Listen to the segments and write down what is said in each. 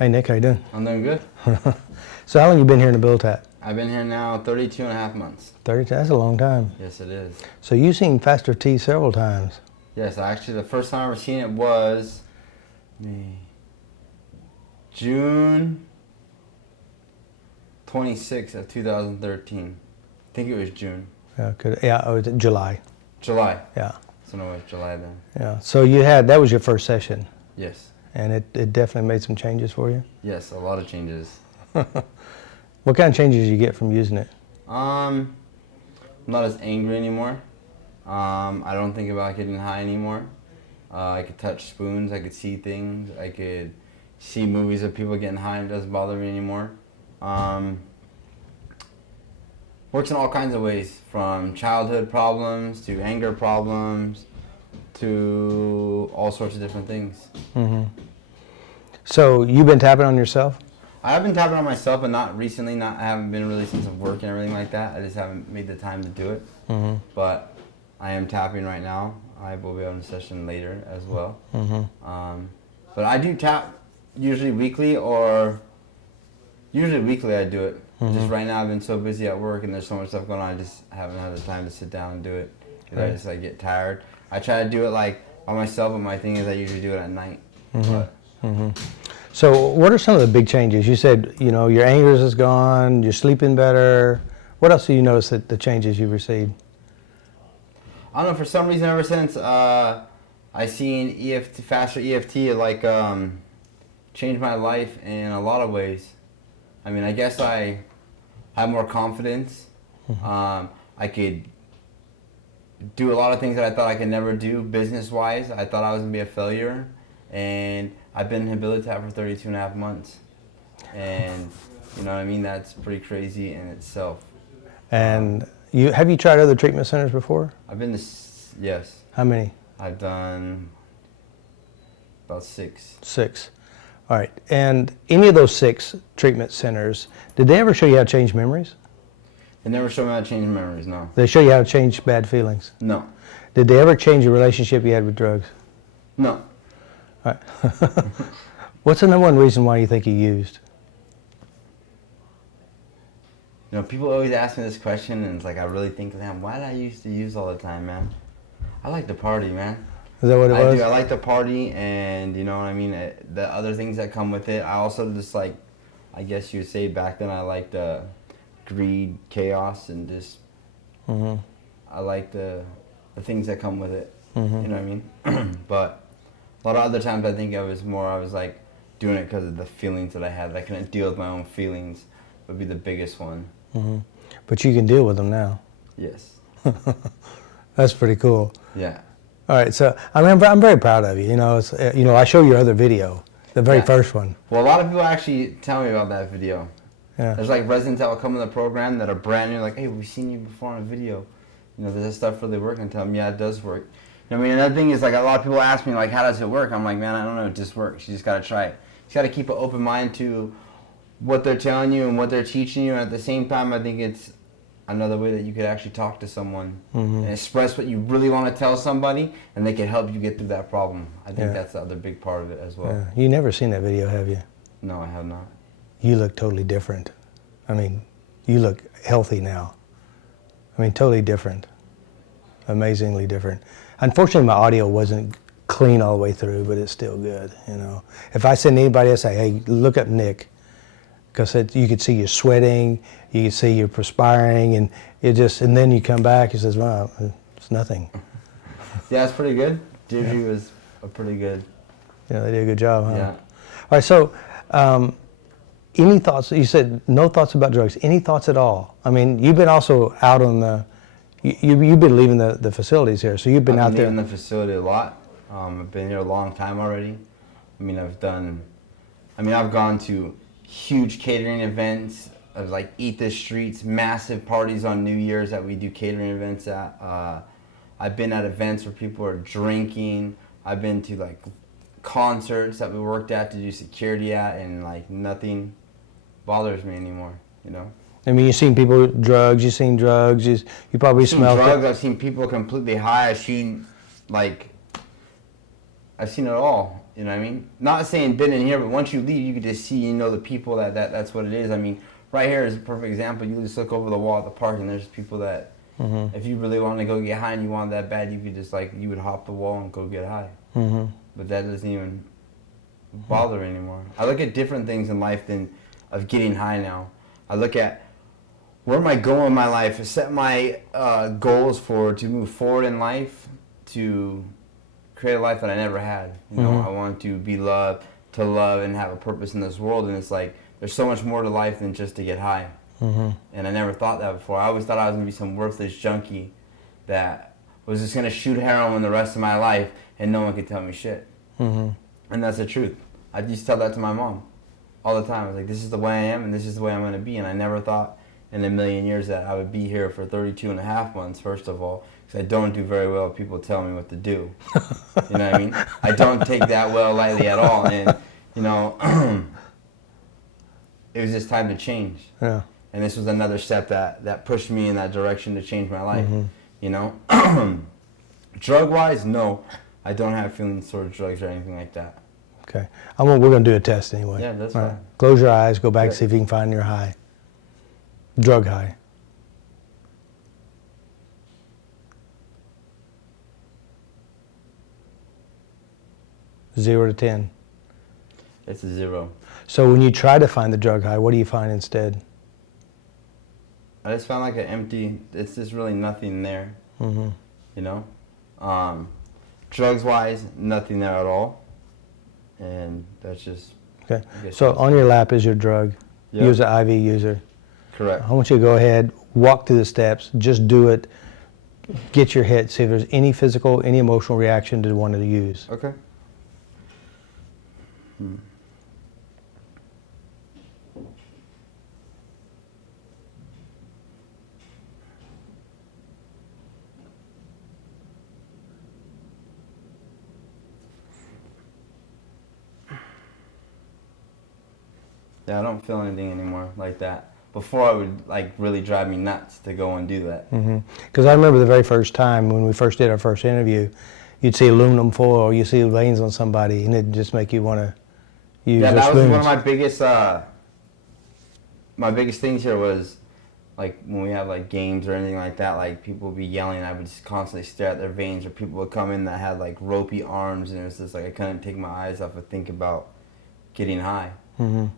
Hey, Nick, how you doing? I'm doing good. So how long you been here in the Billitat? I've been here now 32 and a half months. 30, that's a long time. Yes, it is. So you've seen FasterEFT several times. Yes, actually the first time I ever seen it was June 26th of 2013. I think it was June. Yeah, oh, July. July. Yeah. So no, it was July then. Yeah. So that was your first session. Yes. And it definitely made some changes for you? Yes, a lot of changes. What kind of changes did you get from using it? I'm not as angry anymore. I don't think about getting high anymore. I could touch spoons, I could see things, I could see movies of people getting high, and it doesn't bother me anymore. Works in all kinds of ways, from childhood problems to anger problems to all sorts of different things. Mm-hmm. So you've been tapping on yourself? I have been tapping on myself, but not recently. I haven't been really since work and everything like that. I just haven't made the time to do it. Mm-hmm. But I am tapping right now. I will be on a session later as well. Mm-hmm. But I do tap usually weekly I do it. Mm-hmm. Just right now I've been so busy at work and there's so much stuff going on, I just haven't had the time to sit down and do it. Right. I just get tired. I try to do it by myself, but my thing is I usually do it at night. Mm-hmm. But, mm-hmm. So what are some of the big changes? You said, your anger is gone, you're sleeping better. What else do you notice that the changes you've received? I don't know, for some reason ever since I seen FasterEFT, changed my life in a lot of ways. I mean, I guess I have more confidence. Mm-hmm. I could do a lot of things that I thought I could never do business-wise. I thought I was going to be a failure. And I've been in Billitat for 32 and a half months. And, you know what I mean? That's pretty crazy in itself. And have you tried other treatment centers before? I've been to, yes. How many? I've done about 6. 6. All right. And any of those 6 treatment centers, did they ever show you how to change memories? They never showed me how to change memories, no. They show you how to change bad feelings? No. Did they ever change the relationship you had with drugs? No. All right. What's the number one reason why you think you used? People always ask me this question, and it's I really think, damn, why did I used to use all the time, man? I like to party, man. Is that what it was? I do. I like to party, and you know what I mean? The other things that come with it. I also just I guess you would say back then I liked greed, chaos, and just, Mm-hmm. I like the things that come with it. Mm-hmm. You know what I mean? But a lot of other times I think I was doing it because of the feelings that I had. I couldn't deal with my own feelings would be the biggest one. Mm-hmm. But you can deal with them now. Yes. That's pretty cool. Yeah. All right, so I'm very proud of you. I show your other video, the very first one. Well, a lot of people actually tell me about that video. Yeah. There's residents that will come in the program that are brand new, hey, we've seen you before on a video. Does this stuff really work? And tell them, yeah, it does work. Another thing is a lot of people ask me how does it work? I'm like, man, I don't know, it just works. You just gotta try it. You just gotta keep an open mind to what they're telling you and what they're teaching you. And at the same time, I think it's another way that you could actually talk to someone and express what you really want to tell somebody, and they can help you get through that problem. I think that's the other big part of it as well. Yeah. You never seen that video, have you? No, I have not. You look totally different. I mean, you look healthy now. I mean, totally different. Amazingly different. Unfortunately, my audio wasn't clean all the way through, but it's still good, If I send anybody, I say, hey, look up Nick, because you could see you sweating, you could see you're perspiring, and then you come back, he says, wow, it's nothing. Yeah, it's pretty good. Deirdre was a pretty good. Yeah, they did a good job, huh? Yeah. All right, so any thoughts? You said no thoughts about drugs. Any thoughts at all? I mean, you've been also out on the, you've been leaving the facilities here, so you've been out there. I've been leaving the facility a lot. I've been here a long time already. I've gone to huge catering events. Of Eat the Streets, massive parties on New Year's that we do catering events at. I've been at events where people are drinking. I've been to concerts that we worked at to do security at, and nothing bothers me anymore. I mean, you've seen people with drugs. You've seen drugs. You probably smelled drugs. I've seen people completely high. I've seen I've seen it all. You know what I mean? Not saying been in here, but once you leave, you can just see, you know, the people that's what it is. I mean, right here is a perfect example. You just look over the wall at the park, and there's people that, if you really want to go get high and you want that bad, you could just like, you would hop the wall and go get high. But that doesn't even bother anymore. I look at different things in life than of getting high now. I look at where am I going in my life, set my goals for to move forward in life, to create a life that I never had. You know, I want to be loved, to love, and have a purpose in this world. And it's like, there's so much more to life than just to get high. And I never thought that before. I always thought I was going to be some worthless junkie that was just going to shoot heroin the rest of my life and no one could tell me shit. And that's the truth. I used to tell that to my mom all the time. I was like, this is the way I am and this is the way I'm going to be. And I never thought in a million years that I would be here for 32 and a half months, first of all, because I don't do very well if people tell me what to do. You know what I mean? I don't take that well lightly at all. And, you know, it was just time to change. Yeah. And this was another step that pushed me in that direction to change my life. You know? Drug-wise, no. I don't have feelings towards drugs or anything like that. Okay. We're going to do a test anyway. Yeah, that's all fine. Right. Close your eyes, go back, see if you can find your high. Drug high. Zero to 10. It's a 0. So when you try to find the drug high, what do you find instead? I just found like an empty, it's just really nothing there. You know? Drugs-wise, nothing there at all. And that's just... Okay. So on your lap is your drug. Yep. You're an IV user. Correct. I want you to go ahead, walk through the steps, just do it, get your hit, see if there's any physical, any emotional reaction to one to use. Okay. Yeah, I don't feel anything anymore like that. Before, it would like really drive me nuts to go and do that. Because I remember the very first time when we first did our first interview, you'd see aluminum foil or you see veins on somebody, and it'd just make you want to use Yeah, their that was spoons. one of my biggest things here was like when we have like games or anything like that, like people would be yelling, I would just constantly stare at their veins, or people would come in that had like ropey arms, and it was just like I couldn't take my eyes off and think about getting high.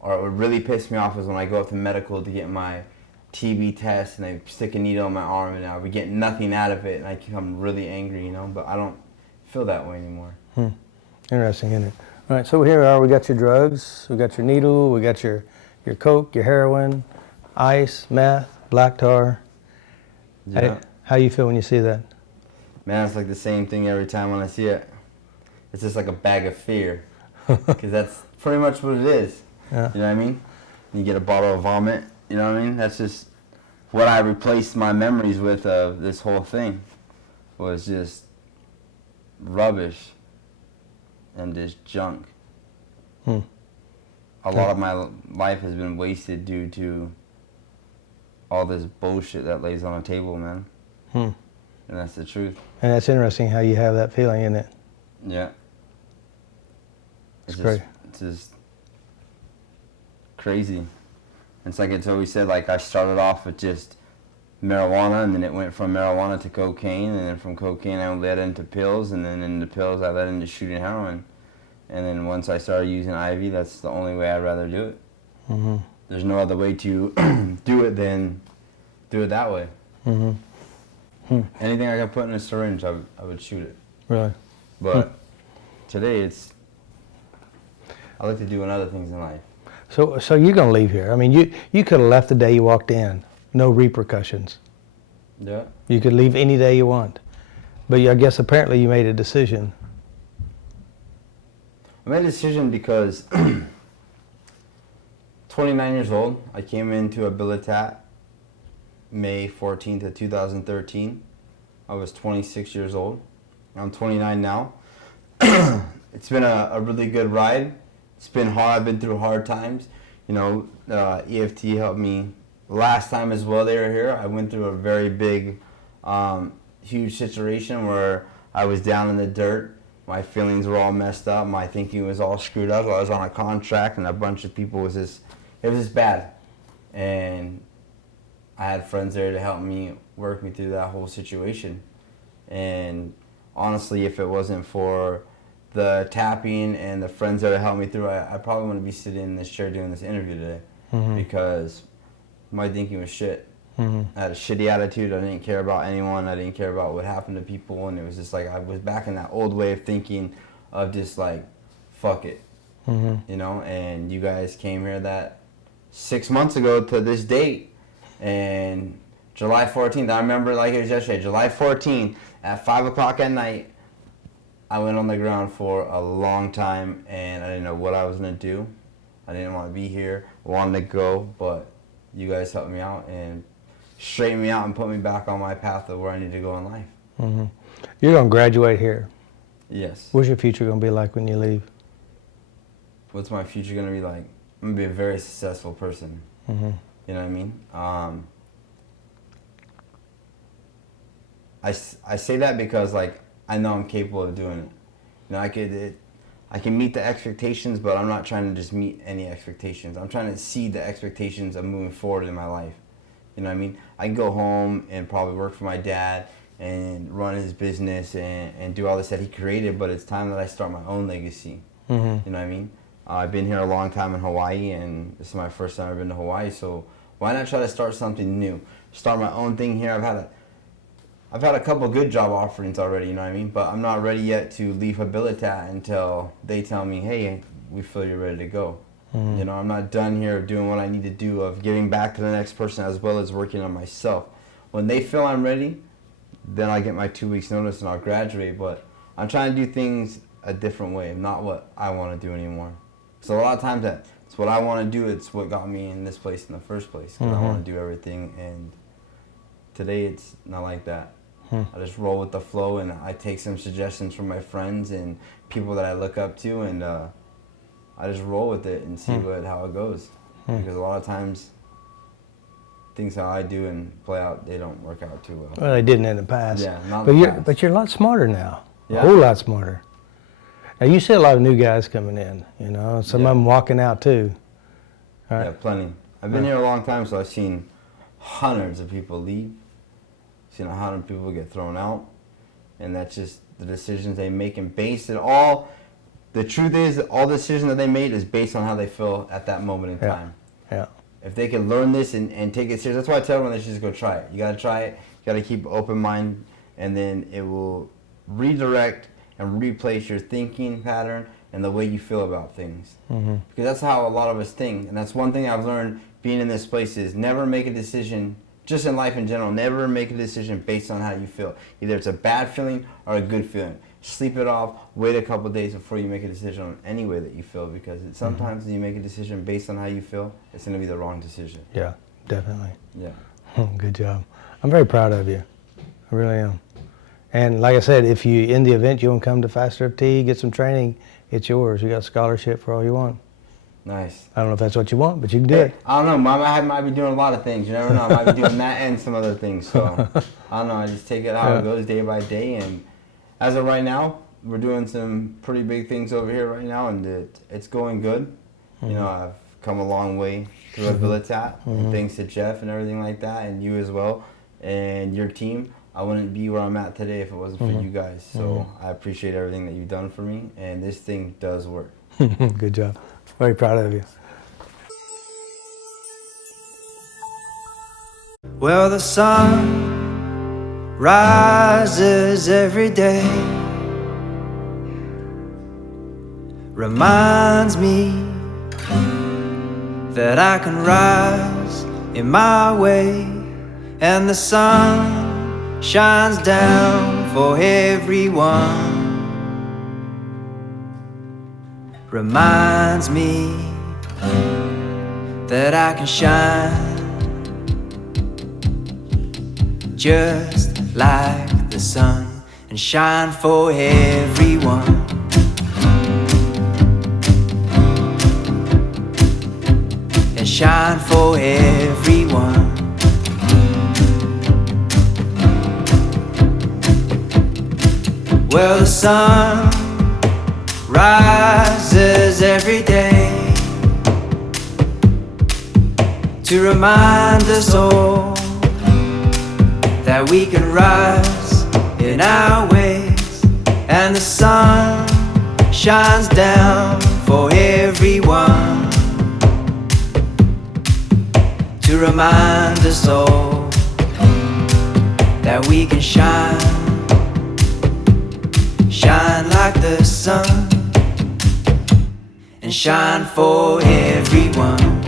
Or it would really piss me off is when I go up to medical to get my TB test and they stick a needle in my arm and I would get nothing out of it and I become really angry, you know, but I don't feel that way anymore. Interesting, isn't it? All right, so here we are. We got your drugs, we got your needle, we got your coke, your heroin, ice, meth, black tar. Yeah. How you feel when you see that? Man, it's like the same thing every time when I see it. It's just like a bag of fear, because that's pretty much what it is. Yeah. You know what I mean? You get a bottle of vomit, you know what I mean? That's just what I replaced my memories with of this whole thing, was just rubbish and just junk. A lot of my life has been wasted due to all this bullshit that lays on the table, man. And that's the truth. And that's interesting how you have that feeling, isn't it? Yeah. It's great. It's just crazy. It's like it's always said, like I started off with just marijuana, and then it went from marijuana to cocaine, and then from cocaine I led into pills, and then into pills I led into shooting heroin. And then once I started using IV, that's the only way I'd rather do it. There's no other way to do it than do it that way. Anything I could put in a syringe, I would shoot it. Really? But today I like to do other things in life. So you're going to leave here. I mean, you could have left the day you walked in. No repercussions. Yeah. You could leave any day you want. But I guess apparently you made a decision. I made a decision because 29 years old, I came into Abilitat May 14th of 2013. I was 26 years old. I'm 29 now. It's been a really good ride. It's been hard. I've been through hard times. You know, EFT helped me last time as well they were here. I went through a very big, huge situation where I was down in the dirt, my feelings were all messed up. My thinking was all screwed up. I was on a contract, and a bunch of people it was just bad. And I had friends there to help me, work me through that whole situation. And honestly, if it wasn't for the tapping and the friends there to help me through, I probably wouldn't be sitting in this chair doing this interview today. Because my thinking was shit. I had a shitty attitude. I didn't care about anyone. I didn't care about what happened to people. And it was just like I was back in that old way of thinking of just like, fuck it. You know, and you guys came here that 6 months ago to this date. And July 14th, I remember like it was yesterday, July 14th at 5 o'clock at night, I went on the ground for a long time and I didn't know what I was going to do. I didn't want to be here. I wanted to go, but you guys helped me out and straightened me out and put me back on my path of where I need to go in life. You're going to graduate here. Yes. What's your future going to be like when you leave? What's my future going to be like? I'm going to be a very successful person. You know what I mean? I say that because like I know I'm capable of doing it. You know, I can meet the expectations, but I'm not trying to just meet any expectations. I'm trying to see the expectations of moving forward in my life. You know what I mean? I can go home and probably work for my dad and run his business and do all this that he created, but it's time that I start my own legacy. You know what I mean? I've been here a long time in Hawaii, and this is my first time I've been to Hawaii, so why not try to start something new? Start my own thing here. I've had a couple good job offerings already, you know what I mean? But I'm not ready yet to leave Habilitat until they tell me, hey, we feel you're ready to go. You know, I'm not done here doing what I need to do of giving back to the next person as well as working on myself. When they feel I'm ready, then I get my 2 weeks notice and I'll graduate. But I'm trying to do things a different way, not what I want to do anymore. So a lot of times it's what I want to do, it's what got me in this place in the first place. Because I want to do everything, and today it's not like that. I just roll with the flow, and I take some suggestions from my friends and people that I look up to, and I just roll with it and see how it goes. Because a lot of times, things how I do and play out, they don't work out too well. Well, they didn't in the past. Yeah, not but in the you're past. but you're a lot smarter now. Yeah. A whole lot smarter. Now you see a lot of new guys coming in. You know, some of them walking out too. Yeah, plenty. I've been here a long time, so I've seen hundreds of people leave. Seen 100 people get thrown out, and that's just the decisions they make and base it all. The truth is, all the decisions that they made is based on how they feel at that moment in time. Yeah. If they can learn this and take it serious, that's why I tell everyone they should just go try it. You gotta try it. You gotta keep an open mind, and then it will redirect and replace your thinking pattern and the way you feel about things. Because that's how a lot of us think, and that's one thing I've learned being in this place is never make a decision. Just in life in general, never make a decision based on how you feel. Either it's a bad feeling or a good feeling. Sleep it off, wait a couple days before you make a decision on any way that you feel, because sometimes when you make a decision based on how you feel, it's going to be the wrong decision. Yeah, definitely. Yeah. Good job. I'm very proud of you. I really am. And like I said, if you, in the event you want to come to FasterEFT, get some training, it's yours. You got a scholarship for all you want. Nice. I don't know if that's what you want, but you can do it. I don't know. I might be doing a lot of things. You never know. I might be doing that and some other things. So I don't know. I just take it how it goes day by day. And as of right now, we're doing some pretty big things over here right now, and it's going good. You know, I've come a long way through Habilitat, and thanks to Jeff and everything like that, and you as well, and your team. I wouldn't be where I'm at today if it wasn't for you guys. So I appreciate everything that you've done for me, and this thing does work. Good job. Very proud of you. Well, the sun rises every day, reminds me that I can rise in my way, and the sun shines down for everyone. Reminds me that I can shine just like the sun and shine for everyone. And shine for everyone. Well, the sun rises every day to remind us all that we can rise in our ways, and the sun shines down for everyone to remind us all that we can shine like the sun and shine for everyone.